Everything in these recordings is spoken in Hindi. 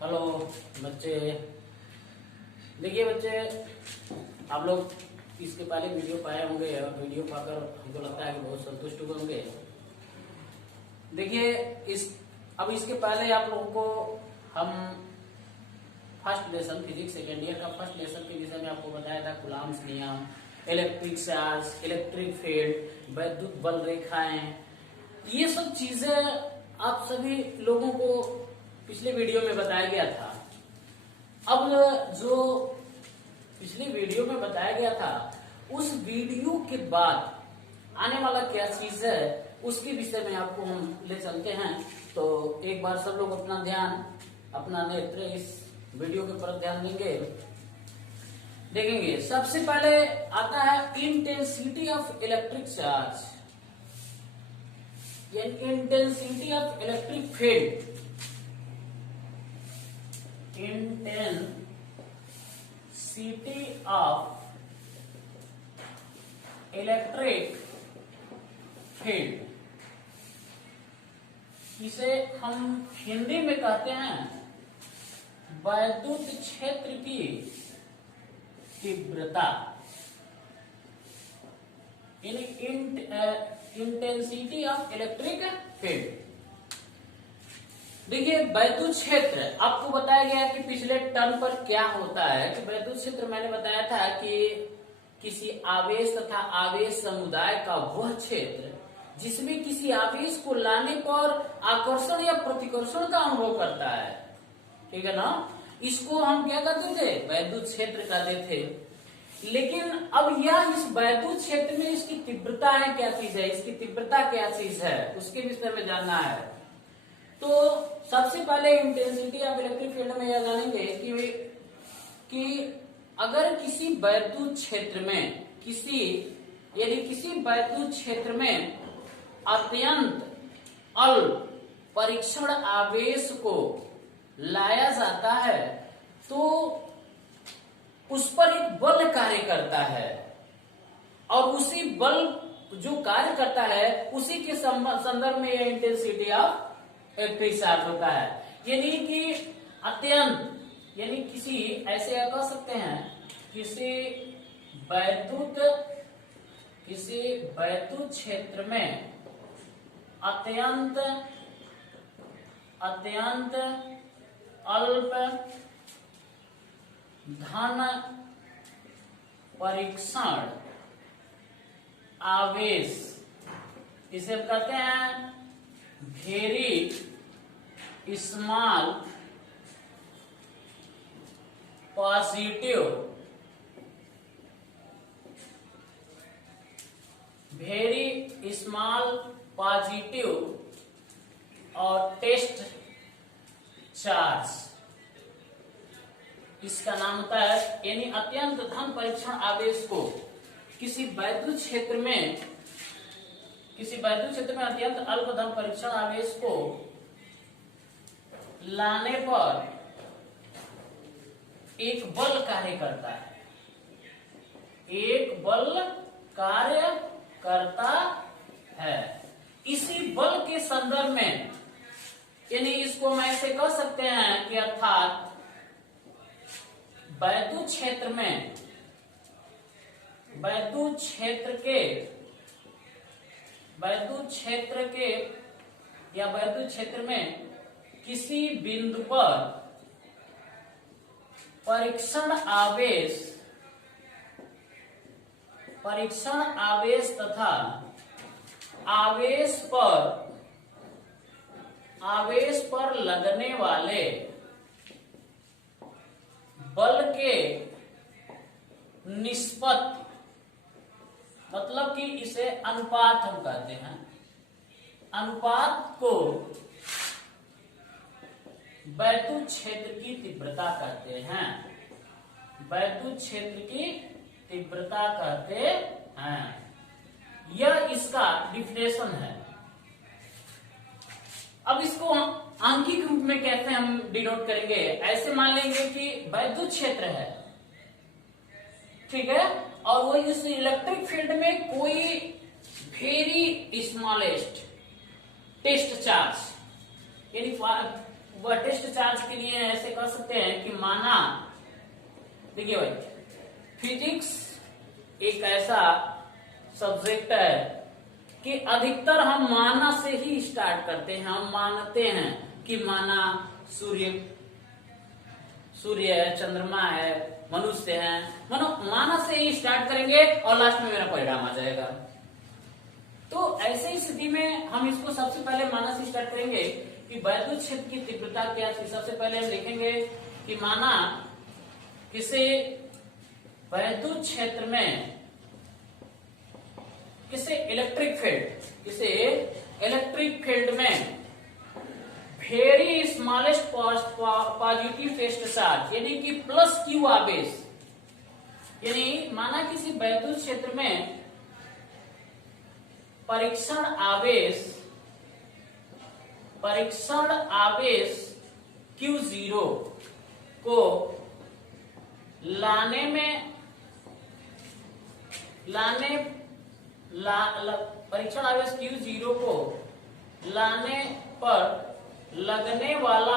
हेलो बच्चे। देखिए बच्चे, आप लोग इसके पहले वीडियो पाए होंगे और वीडियो पाकर हमको लगता है कि बहुत संतुष्ट हुए होंगे। देखिए अब इसके पहले आप लोगों को हम first lesson physics second year का फर्स्ट लेसन के विषय में आपको बताया था कूलॉम्स नियम, इलेक्ट्रिक चार्ज, इलेक्ट्रिक फील्ड, वैद्युत बल रेखाएं, ये सब चीजें आप सभी लोगों को पिछले वीडियो में बताया गया था। अब जो पिछले वीडियो में बताया गया था उस वीडियो के बाद आने वाला क्या चीज है उसके विषय में आपको हम ले चलते हैं। तो एक बार सब लोग अपना ध्यान, अपना नेत्र इस वीडियो के पर ध्यान देखेंगे। सबसे पहले आता है intensity of electric charge, intensity of electric field. Intensity of electric field, इसे हम हिंदी में कहते हैं वैद्युत क्षेत्र की तीव्रता, यानी इंटेंसिटी ऑफ इलेक्ट्रिक फील्ड। देखिए वैद्युत क्षेत्र आपको बताया गया कि पिछले टर्म पर क्या होता है कि वैद्युत क्षेत्र मैंने बताया था कि किसी आवेश तथा आवेश समुदाय का वह क्षेत्र जिसमें किसी आवेश को लाने पर आकर्षण या प्रतिकर्षण का अनुभव करता है। ठीक है ना, इसको हम क्या कहते थे, वैद्युत क्षेत्र कहते थे। लेकिन अब यह इस वैद्युत क्षेत्र में इसकी तीव्रता है क्या चीज है, इसकी तीव्रता क्या चीज है उसके विषय में जानना है। तो सबसे पहले इंटेंसिटी ऑफ इलेक्ट्रिक फील्ड में यह जानेंगे कि अगर किसी वैद्युत क्षेत्र में किसी वैद्युत क्षेत्र में अत्यंत अल्प परीक्षण आवेश को लाया जाता है तो उस पर एक बल कार्य करता है और उसी बल जो कार्य करता है उसी के संदर्भ में यह इंटेंसिटी ऑफ इलेक्ट्रिक चार्ज होता है। यानी कि अत्यंत, यानी किसी ऐसे कह सकते हैं किसी वैद्युत क्षेत्र में अत्यंत अल्प धन परीक्षण आवेश, इसे हम कहते हैं very small positive, very small positive और टेस्ट चार्ज, इसका नाम होता है। यानी अत्यंत धन परीक्षण आवेश को किसी वैद्युत क्षेत्र में अत्यंत अल्प धन परीक्षण आवेश को लाने पर एक बल कार्य करता है, एक बल कार्य करता है। इसी बल के संदर्भ में, यानी इसको हम ऐसे कह सकते हैं कि अर्थात वैद्युत क्षेत्र में किसी बिंदु पर परीक्षण आवेश तथा आवेश पर लगने वाले बल के निष्पत्ति, मतलब कि इसे अनुपात हम कहते हैं, अनुपात को वैद्युत क्षेत्र की तीव्रता कहते हैं, वैद्युत क्षेत्र की तीव्रता कहते हैं। यह इसका डिफिनेशन है। अब इसको आंकिक रूप में कैसे हम डिनोट करेंगे, ऐसे मान लेंगे कि वैद्युत क्षेत्र है, ठीक है, और वो इस इलेक्ट्रिक फील्ड में कोई वेरी स्मॉलेस्ट टेस्ट चार्ज, यानी वह टेस्ट चार्ज चार्ज के लिए ऐसे कर सकते हैं कि माना, देखिए भाई, फिजिक्स एक ऐसा सब्जेक्ट है कि अधिकतर हम माना से ही स्टार्ट करते हैं। हम मानते हैं कि माना सूर्य है, चंद्रमा है, मनुष्य है, माना से ही स्टार्ट करेंगे और लास्ट में मेरा परिणाम आ जाएगा। तो ऐसे स्थिति में हम इसको सबसे पहले माना से स्टार्ट करेंगे कि वैद्युत क्षेत्र की तीव्रता क्या थी। सबसे पहले हम लिखेंगे कि माना किसी वैद्युत क्षेत्र में, किसी इलेक्ट्रिक फील्ड में very smallest positive fest charge यानी कि प्लस क्यू आवेश, यानी माना किसी वैद्युत क्षेत्र में परीक्षण आवेश Q0 को परीक्षण आवेश Q0 को लाने पर लगने वाला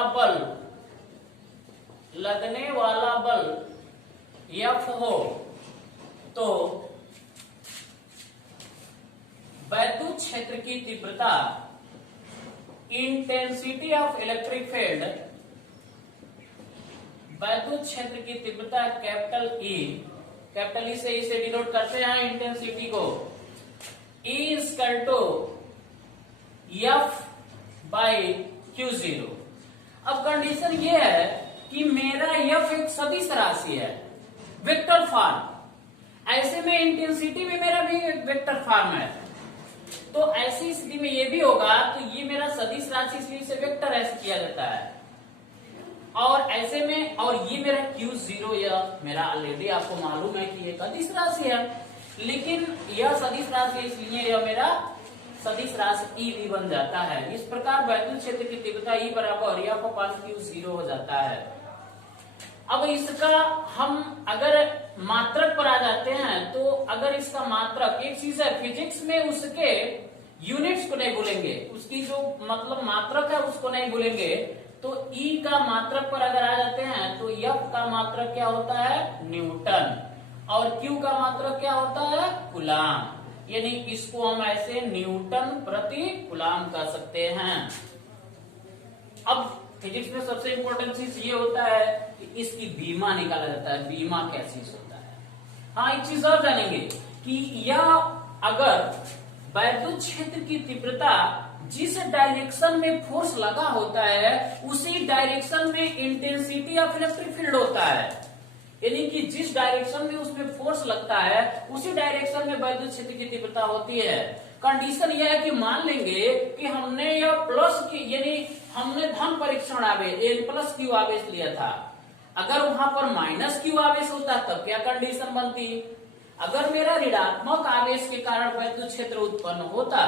बल F हो, तो वैद्युत क्षेत्र की तीव्रता, इंटेंसिटी ऑफ इलेक्ट्रिक फील्ड, वैद्युत क्षेत्र की तीव्रता कैपिटल ई से इसे डिनोट करते हैं इंटेंसिटी को, E equal to F by Q0। अब कंडीशन ये है कि मेरा F एक सदिश राशि है, वेक्टर फॉर्म, ऐसे में इंटेंसिटी भी मेरा भी वेक्टर फॉर्म है। तो ऐसी स्थिति में ये भी होगा, तो ये मेरा सदिश राशि इसलिए इसे वेक्टर ऐसे किया जाता है, और ऐसे में, और ये मेरा Q0 यह मेरा ऑलरेडी आपको मालूम है कि ये सदिश राशि है, लेकिन यह सदिश राशि इसलिए यह मेरा सदिश राशि E भी बन जाता है। इस प्रकार वैद्युत क्षेत्र की तीव्रता E बराबर F अपान Q0 हो जाता है। अब इसका हम अगर मात्रक पर आ जाते हैं, तो अगर इसका मात्रक, एक चीज है फिजिक्स में उसके यूनिट्स को नहीं भूलेंगे, उसकी जो मतलब मात्रक है उसको नहीं भूलेंगे। तो E का मात्रक पर अगर आ जाते हैं तो F का मात्रक क्या होता है, न्यूटन, और Q का मात्रक क्या होता है, कूलाम, यानी इसको हम ऐसे न्यूटन प्रति कूलाम कर सकते हैं। अब फिजिक्स में सबसे इंपॉर्टेंट चीज ये होता है कि इसकी बीमा निकाला जाता है। बीमा क्या चीज होता है? हाँ, एक चीज और जानेंगे कि यह अगर वैद्युत क्षेत्र की तीव्रता जिस डायरेक्शन में फोर्स लगा होता है उसी डायरेक्शन में इंटेंसिटी ऑफ इलेक्ट्रिक फील्ड होता है, यानी कि जिस डायरेक्शन में उसमें फोर्स लगता है उसी डायरेक्शन में वैद्युत क्षेत्र की तीव्रता होती है। कंडीशन यह है कि मान लेंगे कि हमने यह प्लस की, यानी हमने धन परीक्षण आवेश प्लस क्यू आवेश लिया था, अगर वहां पर माइनस क्यू आवेश होता तब क्या कंडीशन बनती? अगर मेरा ऋणात्मक आवेश के कारण वैद्युत क्षेत्र उत्पन्न होता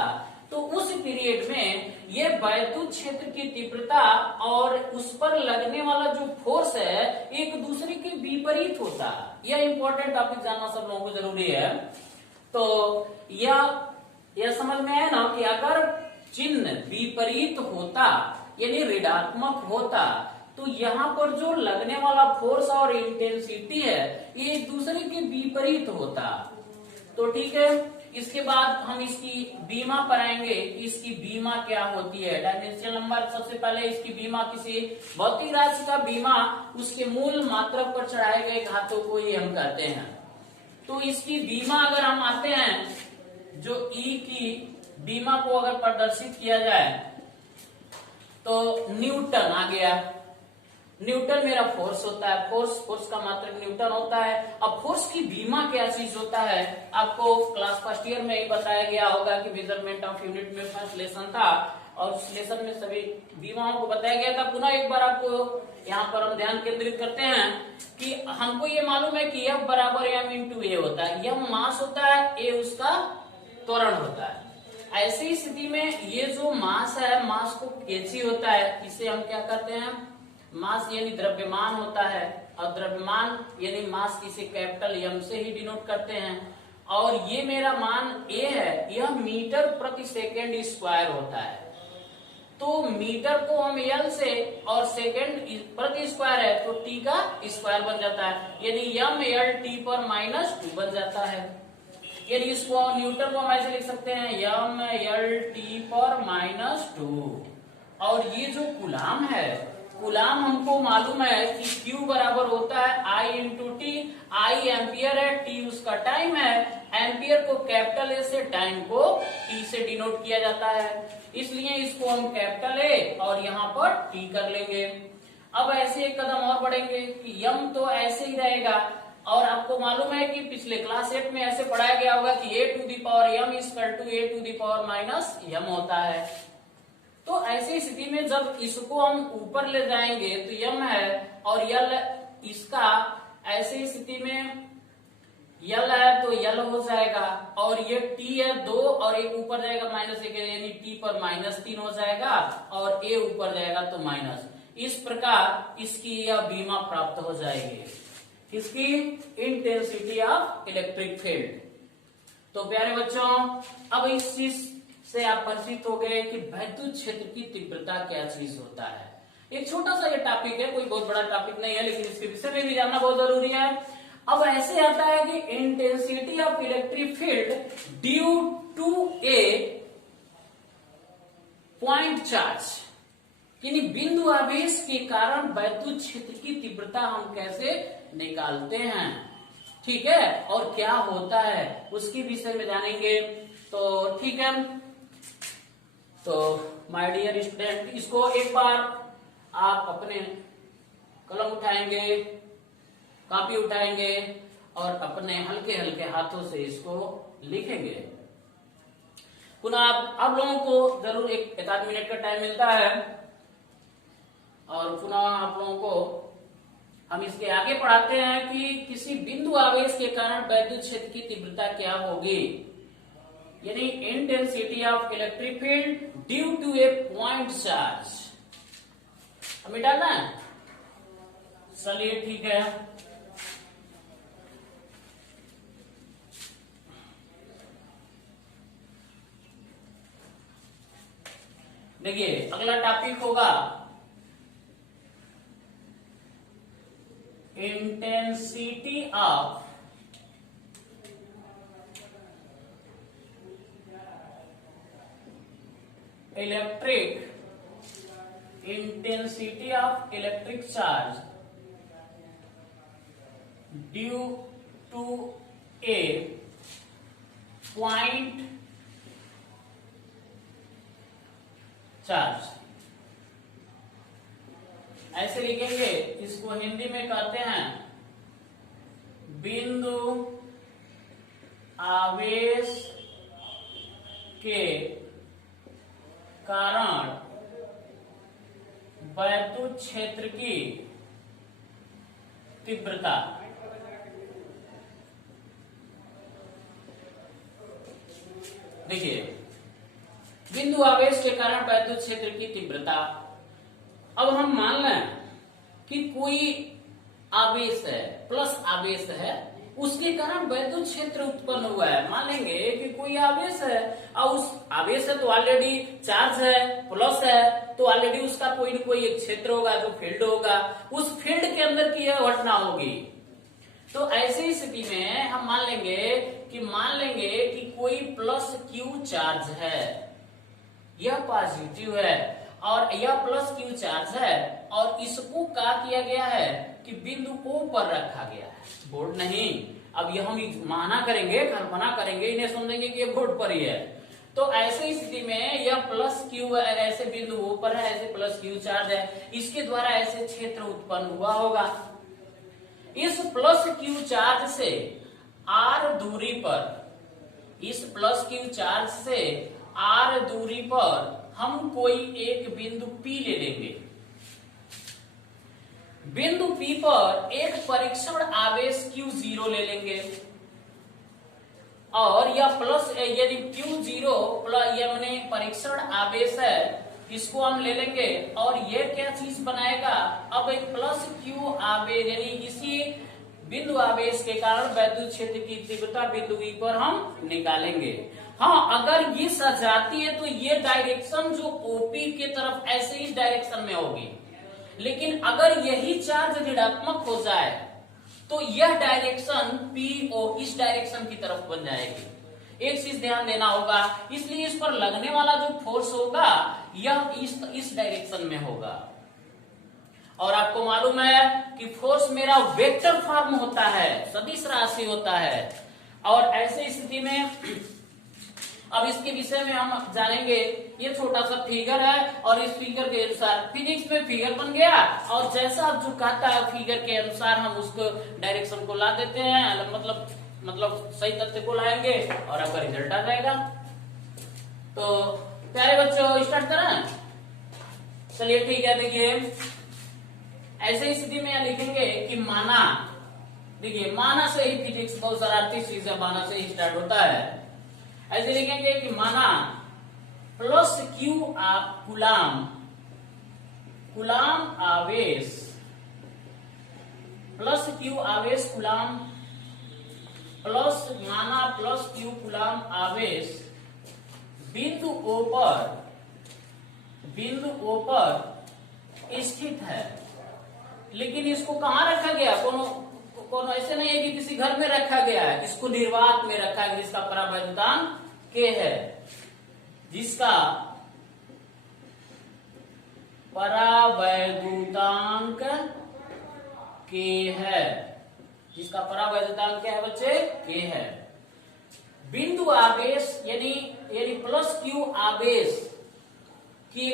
तो उस पीरियड में ये वैद्युत क्षेत्र की तीव्रता और उस पर लगने वाला जो फोर्स है एक दूसरे के विपरीत होता। यह इंपॉर्टेंट टॉपिक जानना सब लोगों को जरूरी है। तो यह समझ में आया ना कि अगर चिन्ह विपरीत होता यानी ऋणात्मक होता तो यहाँ पर जो लगने वाला फोर्स और इंटेंसिटी है ये एक दूसरे के विपरीत होता। तो ठीक है, इसके बाद हम इसकी बीमा पर आएंगे। इसकी बीमा क्या होती है? डायमेंशनल नंबर, सबसे पहले इसकी बीमा किसी भौतिक राशि का बीमा उसके मूल मात्रक पर चढ़ाए गए घातों को ये हम कहते हैं। तो इसकी बीमा अगर हम आते हैं, जो ई की बीमा को अगर प्रदर्शित किया जाए तो न्यूटन आ गया। न्यूटन मेरा फोर्स होता है, फोर्स का मात्रक न्यूटन होता है। अब फोर्स की बीमा क्या चीज होता है? आपको क्लास फर्स्ट ईयर में ही बताया गया होगा कि मेजरमेंट ऑफ यूनिट में फर्स्ट लेसन था और उस लेसन में सभी बीमाओं को बताया गया था। पुनः एक बार आपको यहाँ पर हम ध्यान केंद्रित करते हैं कि हमको ये मालूम है कि F बराबर m इंटू ए होता है। यह मास होता है, ए उसका त्वरण होता है। ऐसी स्थिति में ये जो मास है, मास को kg होता है, इसे हम क्या करते हैं? मास यानी द्रव्यमान होता है, और द्रव्यमान यानी मास इसे कैपिटल एम से ही डिनोट करते हैं। और ये मेरा मान ए है, यह मीटर प्रति सेकेंड स्क्वायर होता है। तो मीटर को हम एल से और सेकेंड प्रति स्क्वायर है तो टी का स्क्वायर बन जाता है, यानी एम एल टी पर -2 बन जाता है। यानी इसको न्यूटन को हम ऐसे लिख सकते हैं एम एल टी पर -2। और ये जो कूलाम है, कूलाम हमको मालूम है कि Q बराबर होता है I into T. I ampere है, टी उसका टाइम है। एम्पियर को कैपिटल ए से, टाइम को टी से डिनोट किया जाता है, इसलिए इसको हम कैपिटल ए और यहाँ पर टी कर लेंगे। अब ऐसे एक कदम और बढ़ेंगे कि यम तो ऐसे ही रहेगा, और आपको मालूम है कि पिछले क्लास 8 में ऐसे पढ़ाया गया होगा कि a to the power m equal to a to the power minus m होता है। तो ऐसी स्थिति में जब इसको हम ऊपर ले जाएंगे तो m है और l इसका, ऐसी स्थिति में यल है तो यल हो जाएगा, और ये टी है 2 और एक ऊपर जाएगा -1, यानी टी पर -3 हो जाएगा, और ए ऊपर जाएगा तो माइनस। इस प्रकार इसकी यह बीमा प्राप्त हो जाएगी, इसकी इंटेंसिटी ऑफ इलेक्ट्रिक फील्ड। तो प्यारे बच्चों, अब इस चीज से आप परिचित हो गए कि वैद्युत क्षेत्र की तीव्रता क्या चीज होता है। एक छोटा सा ये टॉपिक है, कोई बहुत बड़ा टॉपिक नहीं है, लेकिन इसके विषय में भी जानना बहुत जरूरी है। अब ऐसे आता है कि intensity of electric field due to a point charge, यानी बिंदु आवेश के कारण वैद्युत क्षेत्र की तीव्रता हम कैसे निकालते हैं, ठीक है, और क्या होता है उसके विषय में जानेंगे। तो ठीक है, तो माय डियर स्टूडेंट, इसको एक बार आप अपने कलम उठाएंगे, कॉपी उठाएंगे और अपने हल्के हल्के हाथों से इसको लिखेंगे। पुनः आप लोगों को जरूर एक आध मिनट का टाइम मिलता है, और पुनः आप लोगों को हम इसके आगे पढ़ाते हैं कि किसी बिंदु आवेश के कारण वैद्युत क्षेत्र की तीव्रता क्या होगी, यानी intensity of electric field due to a point charge. हमें डालना है, चलिए ठीक है। देखिए अगला टॉपिक होगा intensity of electric charge due to a point charge. ऐसे लिखेंगे, इसको हिंदी में कहते हैं बिंदु आवेश के कारण वैद्युत क्षेत्र की तीव्रता। देखिए, बिंदु आवेश के कारण वैद्युत क्षेत्र की तीव्रता। अब हम मान लें कि कोई आवेश है, प्लस आवेश है, उसके कारण वैद्युत क्षेत्र उत्पन्न हुआ है। मान लेंगे कि कोई आवेश है और उस आवेश है तो ऑलरेडी चार्ज है, प्लस है, तो ऑलरेडी उसका कोई न कोई एक क्षेत्र होगा जो फील्ड होगा, उस फील्ड के अंदर की यह घटना होगी। तो ऐसी स्थिति में हम मान लेंगे कि कोई प्लस क्यू चार्ज है, यह पॉजिटिव है और यह प्लस क्यू चार्ज है, और इसको क्या किया गया है कि बिंदु O पर रखा गया है, बोर्ड नहीं। अब यह हम माना करेंगे, कल्पना करेंगे, इन्हें समझेंगे कि यह बोर्ड पर ही है। तो ऐसे स्थिति में यह प्लस क्यू ऐसे बिंदु O पर है, ऐसे प्लस क्यू चार्ज है, इसके द्वारा ऐसे क्षेत्र उत्पन्न हुआ होगा। इस प्लस क्यू चार्ज से R दूरी पर, इस प्लस क्यू चार्ज से R दूरी पर हम कोई एक बिंदु P ले लेंगे। बिंदु P पर एक परीक्षण आवेश Q0 ले लेंगे, और यह प्लस, यदि Q0 प्लस यह माने परीक्षण आवेश है, इसको हम ले लेंगे, और यह क्या चीज बनाएगा, अब एक प्लस Q आवेश, यानी इसी बिंदु आवेश के कारण वैद्युत क्षेत्र की तीव्रता बिंदु E पर हम निकालेंगे। हाँ, अगर ये सजाती है तो ये डायरेक्शन जो ओपी के तरफ ऐसे इस डायरेक्शन में होगी, लेकिन अगर यही चार्ज ऋणात्मक हो जाए तो यह डायरेक्शन पीओ इस डायरेक्शन की तरफ बन जाएगी। एक चीज ध्यान देना होगा, इसलिए इस पर लगने वाला जो फोर्स होगा यह इस डायरेक्शन में होगा। और आपको मालूम है कि फोर्स मेरा वेक्टर फॉर्म होता है, सदिश राशि होता है। और ऐसे स्थिति में अब इसके विषय में हम जानेंगे। ये छोटा सा फिगर है और इस फिगर के अनुसार फिजिक्स में फिगर बन गया, और जैसा आप जो कहता है फिगर के अनुसार हम उसको डायरेक्शन को ला देते हैं, मतलब सही तथ्य को लाएंगे और आपका रिजल्ट आ जाएगा। तो प्यारे बच्चों स्टार्ट करें। चलिए ठीक है, देखिए ऐसे स्थिति में यहां लिखेंगे कि माना, देखिए माना से ही फिजिक्स बहुत शरारती चीज है, माना से ही स्टार्ट होता है। ऐसे लिखेंगे कि माना प्लस क्यू कुलाम आवेश, प्लस क्यू आवेश कुलाम, प्लस माना प्लस क्यू कुलाम आवेश बिंदु ओ पर स्थित है। लेकिन इसको कहां रखा गया, कोनो ऐसे नहीं है कि किसी घर में रखा गया है, इसको निर्वात में रखा गया जिसका परावैद्युतांक के है, जिसका परावैद्युतांक के है, जिसका परावैद्युतांक क्या है बच्चे, के है। बिंदु आवेश यानी प्लस क्यू आवेश के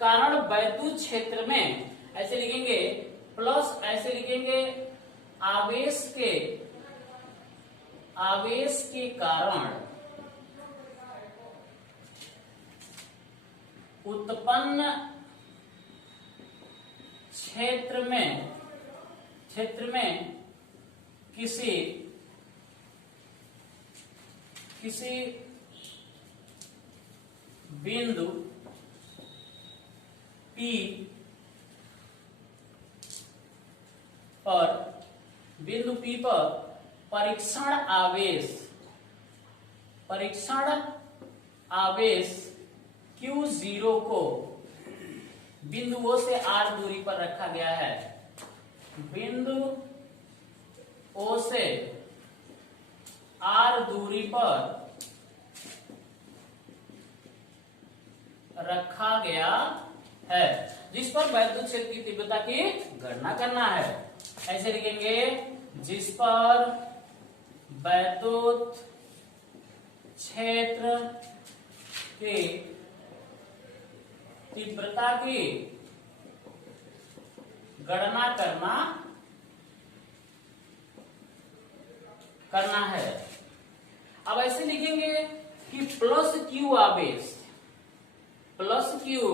कारण वैद्युत क्षेत्र में, ऐसे लिखेंगे प्लस, ऐसे लिखेंगे आवेश के कारण उत्पन्न क्षेत्र में किसी बिंदु P पर परीक्षण आवेश Q0 को बिंदु O से R दूरी पर रखा गया है, बिंदु O से R दूरी पर रखा गया है, जिस पर वैद्युत क्षेत्र की तीव्रता की गणना करना है। ऐसे लिखेंगे जिस पर वैद्युत क्षेत्र की तीव्रता की गणना करना है। अब ऐसे लिखेंगे कि प्लस क्यू आवेश, प्लस क्यू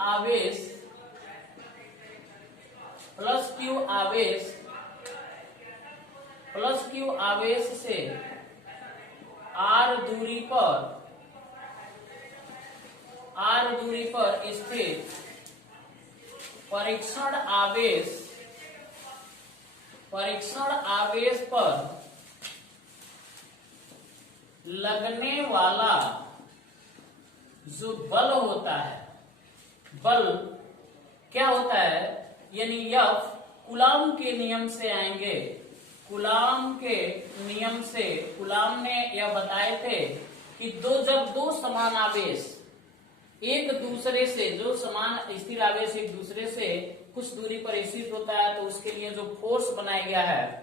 आवेश से R दूरी पर स्थित परीक्षण आवेश पर लगने वाला जो बल होता है, बल क्या होता है, यानी F कूलाम के नियम से आएंगे। कूलाम के नियम से कूलाम ने यह बताए थे कि जब दो समान आवेश एक दूसरे से, जो समान स्थिर आवेश एक दूसरे से कुछ दूरी पर स्थित होता है, तो उसके लिए जो फोर्स बनाया गया है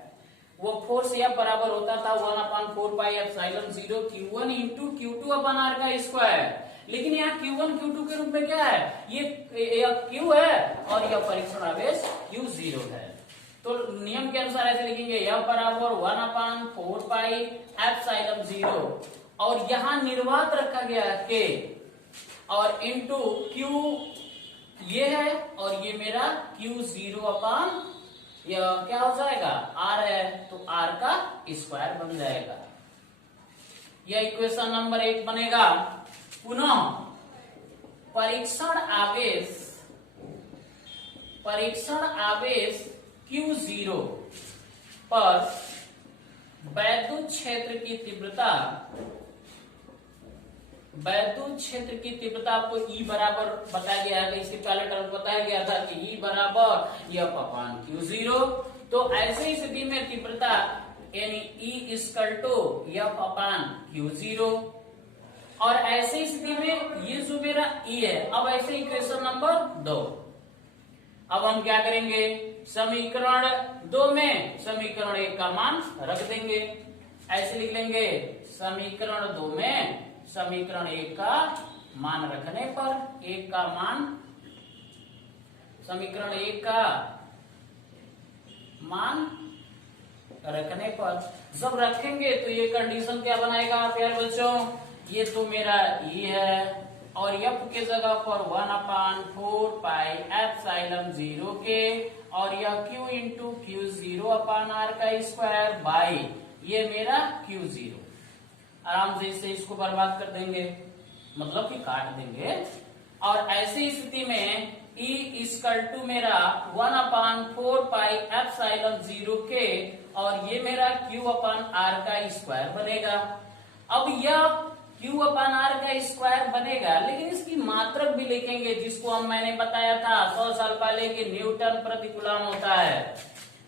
वो फोर्स यह बराबर होता था 1/4πε0 Q1 इंटू Q2 अपन R का स्क्वायर। लेकिन यहाँ Q1 Q2 के रूप में क्या है, ये Q है और यह परीक्षण आवेश Q0 है। तो नियम के अनुसार ऐसे लिखेंगे यह बराबर 1/4πε0 और यहाँ निर्वात रखा गया है K और इंटू Q ये है और ये मेरा Q0 अपान यह क्या हो जाएगा R है, तो R का स्क्वायर बन जाएगा। यह इक्वेशन नंबर 1 बनेगा। पुनः परीक्षण आवेश Q0 पर वैद्युत क्षेत्र की तीव्रता, वैद्युत क्षेत्र की तीव्रता आपको E बराबर बताया गया है। इसके पहले टर्म बताया गया था कि E बराबर F अपान Q0। तो ऐसे स्थिति में तीव्रता यानी E equal to F upon Q0। और ऐसे स्थिति में ये जो मेरा E है, अब ऐसे इक्वेशन नंबर 2, अब हम क्या करेंगे, समीकरण 2 में समीकरण 1 का मान रख देंगे। ऐसे लिख लेंगे, समीकरण 2 में समीकरण 1 का मान रखने पर, 1 का मान, समीकरण 1 का मान रखने पर जब रखेंगे तो ये कंडीशन क्या बनाएगा प्यारे बच्चों, ये तो मेरा E है और F के जगह पर 1/4 पाई एप्सिलॉन 0 के, और यह Q इंटू Q0 अपान R का स्क्वायर बाई ये मेरा Q0। आराम से इससे इसको बर्बाद कर देंगे, मतलब कि काट देंगे। और ऐसी स्थिति में E इक्वल टू मेरा 1/4 पाई एप्सिलॉन 0 के, और ये मेरा Q अपान R का स्क्वायर बनेगा। अब यह Q अपान R का स्क्वायर बनेगा, लेकिन इसकी मात्रक भी लिखेंगे, जिसको हम मैंने बताया था 100 साल पहले कि न्यूटन प्रति कूलम होता है।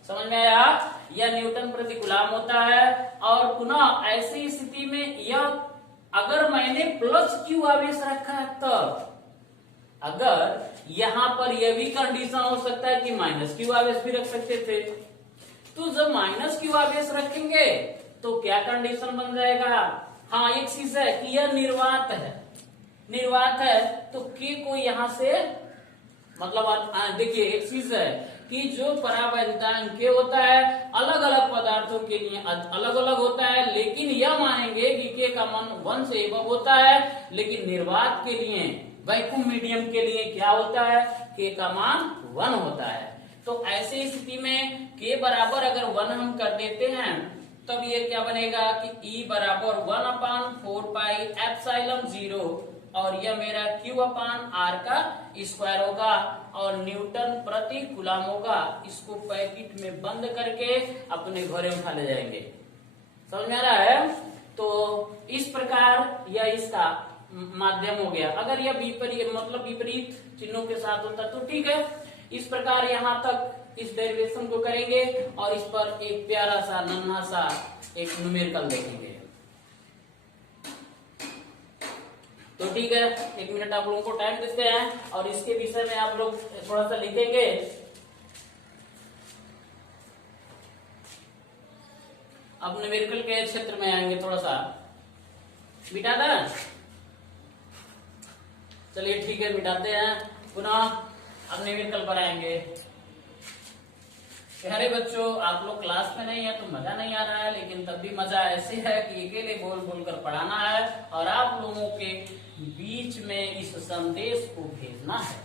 समझ में आया, यह न्यूटन प्रति कूलम होता है। और पुनः ऐसी स्थिति में यह, अगर मैंने प्लस Q आवेश रखा है तब, अगर यहां पर यह भी कंडीशन हो सकता है कि माइनस Q आवेश भी रख सकते थे। तो जब माइनस Q आवेश रखेंगे तो क्या कंडीशन बन जाएगा, हाँ एक चीज है कि यह निर्वात है, निर्वात है तो K को यहां से, मतलब देखिए एक चीज है कि जो परावैद्युतांक K होता है अलग अलग पदार्थों के लिए अलग अलग होता है, लेकिन यह मानेंगे कि K का मान 1 से एबव होता है, लेकिन निर्वात के लिए, वैक्यूम मीडियम के लिए क्या होता है, K का मान 1 होता है। तो ऐसे स्थिति में K बराबर अगर 1 हम कर देते हैं, तब ये क्या बनेगा कि E बराबर 1/4 पाई एप्सिलॉन 0, और यह मेरा Q अपान R का स्क्वायर होगा, और न्यूटन प्रति कूलम होगा। इसको पैकेट में बंद करके अपने घरे उठा ले जाएंगे। समझ में आ रहा है। तो इस प्रकार यह इसका माध्यम हो गया। अगर यह विपरीत, मतलब विपरीत चिन्हों के साथ होता तो ठीक है। इस प्रकार यहाँ तक इस डेरिवेशन को करेंगे, और इस पर एक प्यारा सा नन्हा सा एक न्यूमेरिकल देखेंगे। तो ठीक है, 1 मिनट आप लोगों को टाइम देते हैं, और इसके विषय में आप लोग थोड़ा सा लिखेंगे। अब न्यूमेरिकल के क्षेत्र में आएंगे, थोड़ा सा मिटा दें। चलिए ठीक है, मिटाते हैं। पुनः अब न्यूमेरिकल पर आएंगे। अरे बच्चों, आप लोग क्लास में नहीं है तो मजा नहीं आ रहा है, लेकिन तब भी मजा ऐसे है कि अकेले बोल बोल कर पढ़ाना है और आप लोगों के बीच में इस संदेश को भेजना है।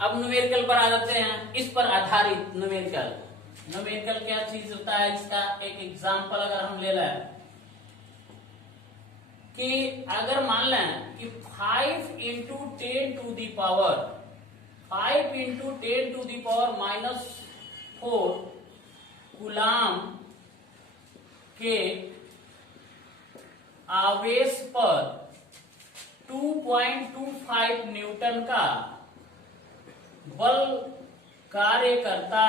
अब न्यूमेरिकल पर आ जाते हैं। इस पर आधारित न्यूमेरिकल, न्यूमेरिकल क्या चीज होता है, इसका एक एग्जाम्पल अगर हम ले लें कि अगर मान लें कि 5 into 10 to the power 5 into 10 to the power -4 coulomb के आवेश पर 2.25 न्यूटन का बल कार्य करता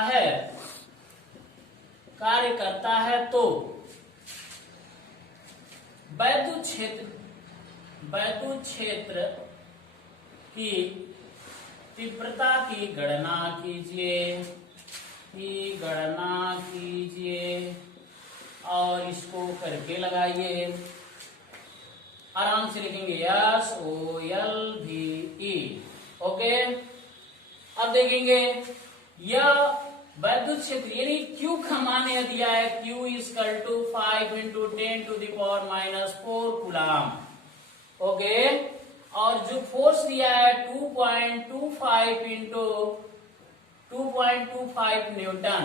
है तो वैद्युत क्षेत्र की तीव्रता की गणना कीजिए और इसको करके लगाइए। आराम से लिखेंगे SOLVE। ओके, अब देखेंगे यह वैद्युत क्षेत्र यानी Q का मान यह दिया है, Q equal to 5 into 10 to the power -4 coulomb. Okay, और जो फोर्स दिया है 2.25 इंटू 2.25 न्यूटन,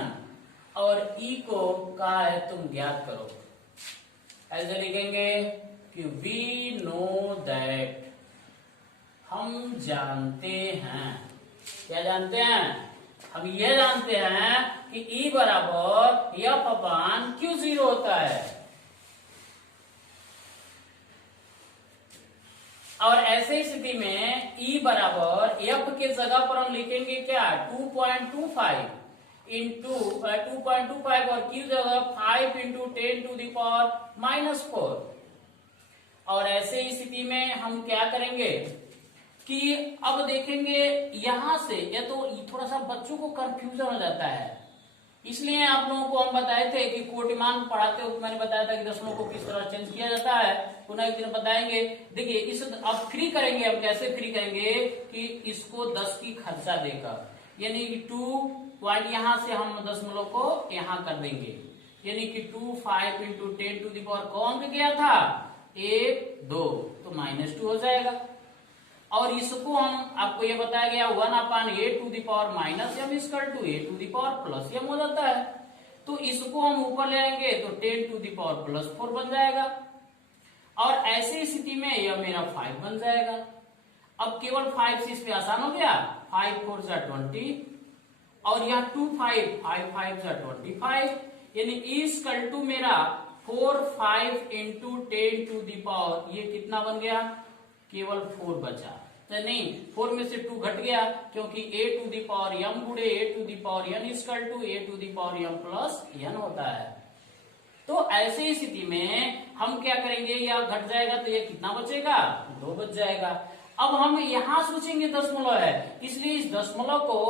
और E को कहा है तुम ज्ञात करो। ऐसे लिखेंगे कि वी नो दैट, हम जानते हैं। क्या जानते हैं? हम ये जानते हैं कि E बराबर F अपान Q0 होता है, और ऐसे स्थिति में E बराबर F के जगह पर हम लिखेंगे क्या 2.25 इंटू 2.25 और Q जगह 5 इंटू 10 टू द पावर -4। और ऐसे स्थिति में हम क्या करेंगे कि अब देखेंगे यहां से, या तो थोड़ा सा बच्चों को कंफ्यूजन हो जाता है, इसलिए आप लोगों को हम बताए थे कि कोटिमान पढ़ाते वक्त मैंने बताया था कि दशमलव को किस तरह चेंज किया जाता है, पुनः एक दिन बताएंगे। देखिए इस अब फ्री करेंगे, हम कैसे फ्री करेंगे कि इसको 10 की खर्चा देकर, यानी कि 2 पॉइंट यहां से हम दशमलव को यहां कर देंगे, यानी कि 2 5 इंटू 10 टू द पावर कौन पे गया था 1 2 तो -2 हो जाएगा। और इसको हम आपको ये बताया गया 1 upon a to the power minus m equal to a to the power plus m हो जाता है। तो इसको हम ऊपर ले आएंगे तो 10 टू द पावर +4 बन जाएगा, और ऐसी स्थिति में यह मेरा 5 बन जाएगा। अब केवल 5 से इस पे आसान हो गया, 5 4 जा 20, और यह 2 5 5 5 जा 25, यानी इक्वल टू मेरा 4 5 इंटू 10 टू द पावर, ये कितना बन गया केवल 4 बचा, नहीं 4 में से 2 घट गया, क्योंकि a to the power m गुणे a to the power n equal to a to the power m plus n होता है। तो ऐसी स्थिति में हम क्या करेंगे, यह घट जाएगा तो ये कितना बचेगा 2 बच जाएगा। अब हम यहां सोचेंगे दशमलव है, इसलिए इस दशमलव को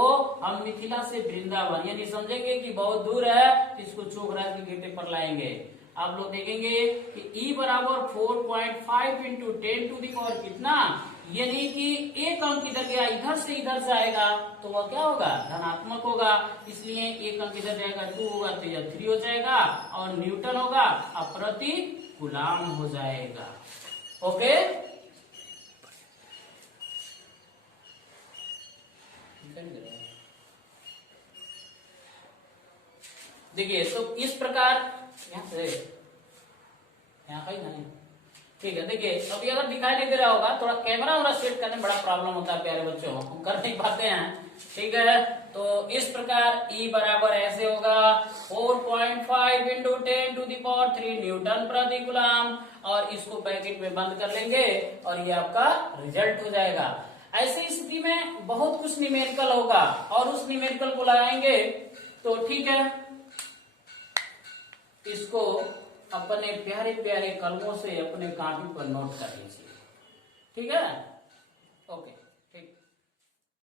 हम मिथिला से वृंदावन यानी समझेंगे कि बहुत दूर है, इसको चौराहे के गेटे पर लाएंगे। आप लोग देखेंगे कि E बराबर 4.5 इंटू 10 टू द पावर कितना, यानी कि एक अंक इधर गया, इधर से इधर जाएगा तो वह क्या होगा धनात्मक होगा, इसलिए एक अंक इधर जाएगा 2 होगा तो यह 3 हो जाएगा, और न्यूटन होगा और प्रति कूलाम हो जाएगा। ओके, देखिए तो इस प्रकार यहाँ से यहाँ कहीं नहीं, ठीक है। देखिए अभी अगर दिखाई नहीं दे रहा होगा, थोड़ा कैमरा वाला सेट करने में बड़ा प्रॉब्लम होता है प्यारे बच्चों, हम कर नहीं पाते हैं, ठीक है। तो इस प्रकार E बराबर ऐसे होगा 4.5 into 10 to the power 3 newton प्रति कूलाम, और इसको ब्रैकेट में बंद कर लेंगे और ये आपका रिजल्ट हो जाएगा। ऐसी स्थिति में बहुत कुछ न्यूमेरिकल होगा, और उस न्यूमेरिकल को लगाएंगे तो ठीक है, इसको अपने प्यारे प्यारे कलमों से अपने कॉपी पर नोट कर लीजिए, ठीक है। ओके।